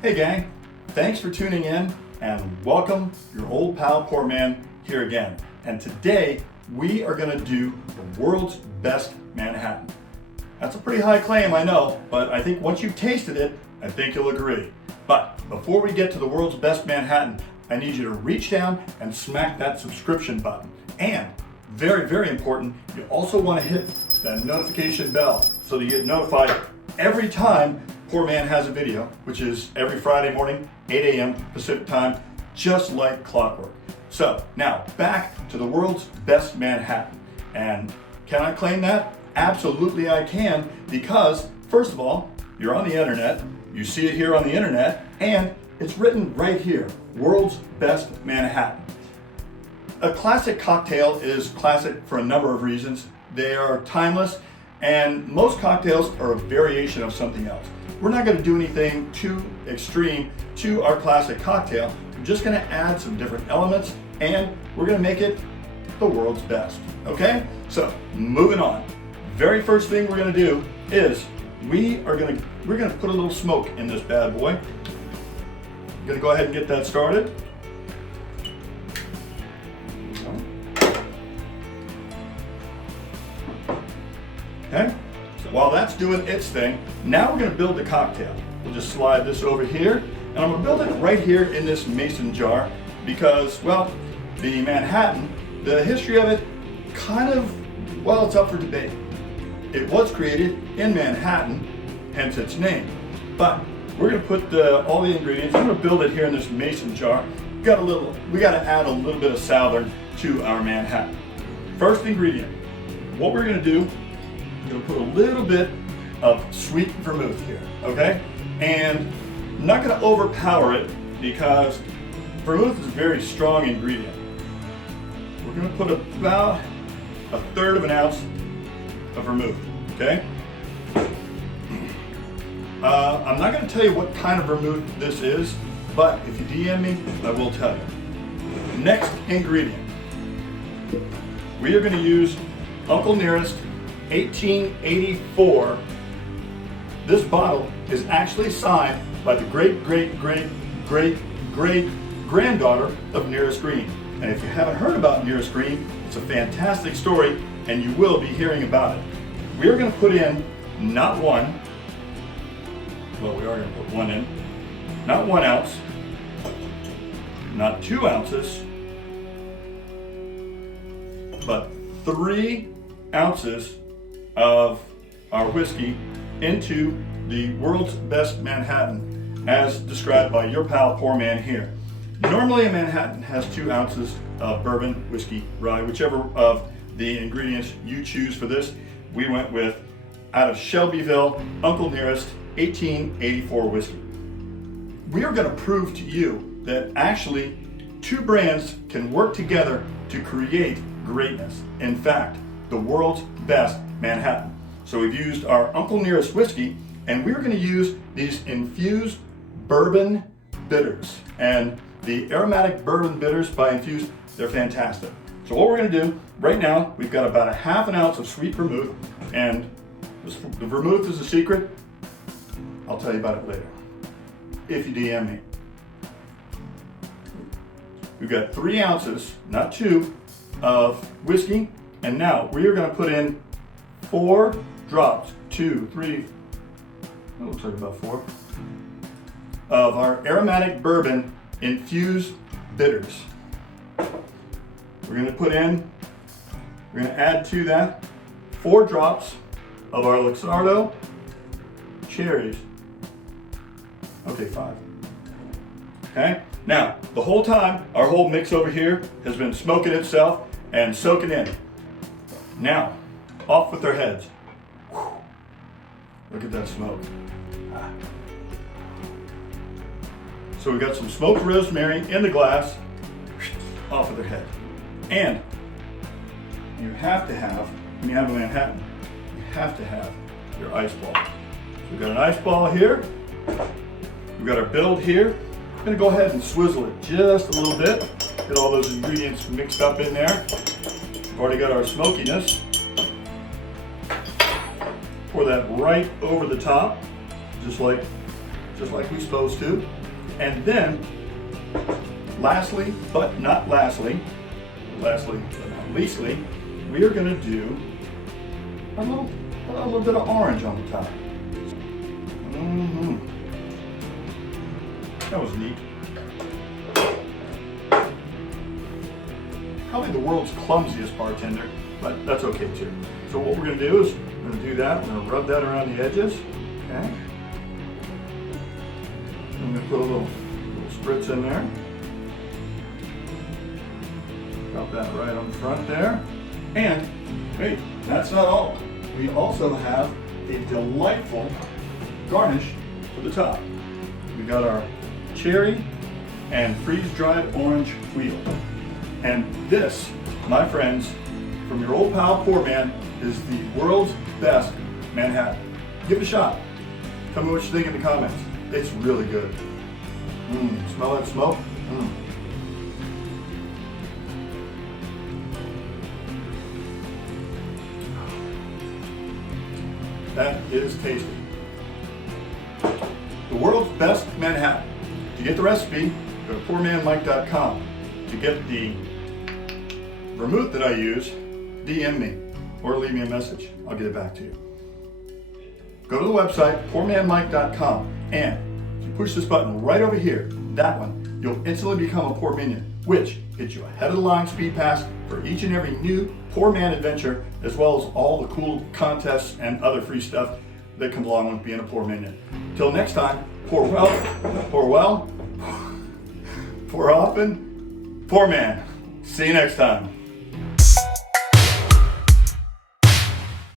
Hey gang, thanks for tuning in and welcome your old pal PourMan here again. And today we are going to do the world's best Manhattan. That's a pretty high claim, I know, but I think once you've tasted it, I think you'll agree. But before we get to the world's best Manhattan, I need you to reach down and smack that subscription button. And very, very important, you also want to hit that notification bell so that you get notified every time PourMan has a video, which is every Friday morning, 8 a.m. Pacific time, just like clockwork. So now back to the world's best Manhattan. And can I claim that? Absolutely I can, because first of all, you're on the internet, you see it here on the internet, and it's written right here, world's best Manhattan. A classic cocktail is classic for a number of reasons. They are timeless, and most cocktails are a variation of something else. We're not going to do anything too extreme to our classic cocktail. We're just going to add some different elements, and we're going to make it the world's best. Okay? So, moving on. Very first thing we're going to do is we're going to put a little smoke in this bad boy. I'm going to go ahead and get that started. Okay? So while that's doing its thing, now we're going to build the cocktail. We'll just slide this over here, and I'm going to build it right here in this mason jar because, well, the Manhattan, the history of it kind of, well, it's up for debate. It was created in Manhattan, hence its name. But we're going to put all the ingredients. I'm going to build it here in this mason jar. We got to add a little bit of southern to our Manhattan. First ingredient. What we're going to do, we're going to put a little bit of sweet vermouth here, okay? And I'm not going to overpower it because vermouth is a very strong ingredient. We're going to put about a third of an ounce of vermouth, okay? I'm not going to tell you what kind of vermouth this is, but if you DM me, I will tell you. Next ingredient. We are going to use Uncle Nearest 1884. This bottle is actually signed by the great granddaughter of Nearest Green. And if you haven't heard about Nearest Green, it's a fantastic story and you will be hearing about it. We are going to put in not one, well, we are going to put one in, not 1 ounce, not 2 ounces, but 3 ounces of our whiskey into the world's best Manhattan as described by your pal PourMan here. Normally a Manhattan has 2 ounces of bourbon, whiskey, rye, whichever of the ingredients you choose for this. We went with, out of Shelbyville, Uncle Nearest 1884 whiskey. We are going to prove to you that actually 2 brands can work together to create greatness. In fact, the world's best Manhattan. So we've used our Uncle Nearest whiskey, and we're going to use these infused bourbon bitters. And the aromatic bourbon bitters by Infused, they're fantastic. So what we're going to do, right now, we've got about a ½ ounce of sweet vermouth, and the vermouth is a secret. I'll tell you about it later, if you DM me. We've got 3 ounces, not 2, of whiskey, and now we are going to put in 4 drops, 2, 3, it looks like about 4, of our aromatic bourbon infused bitters. We're going to add to that 4 drops of our Luxardo cherries. Okay, 5. Okay, now the whole time our whole mix over here has been smoking itself and soaking in. Now, off with their heads. Whew. Look at that smoke. So we got some smoked rosemary in the glass, off with their head. And you have to have, when you have a Manhattan, you have to have your ice ball. So we've got an ice ball here. We've got our build here. I'm going to go ahead and swizzle it just a little bit. Get all those ingredients mixed up in there. We've already got our smokiness. Pour that right over the top, just like just like we're supposed to. And then, lastly but not leastly, we are going to do a little bit of orange on the top. That was neat. Probably the world's clumsiest bartender, but that's okay too. So what we're going to do is we're going to do that. We're going to rub that around the edges. Okay. I'm going to put a little spritz in there. Got that right on the front there. And wait, that's not all. We also have a delightful garnish for the top. We got our cherry and freeze-dried orange wheel. And this, my friends, from your old pal PourMan, is the world's best Manhattan. Give it a shot. Tell me what you think in the comments. It's really good. Smell that smoke? That is tasty. The world's best Manhattan. To get the recipe, go to PourManMike.com. To get the vermouth that I use, DM me or leave me a message. I'll get it back to you. Go to the website, PourManMike.com, and if you push this button right over here, that one, you'll instantly become a Pour Minion, which gets you ahead of the line speed pass for each and every new PourMan adventure, as well as all the cool contests and other free stuff that comes along with being a Pour Minion. Till next time, pour well, pour often, PourMan. See you next time.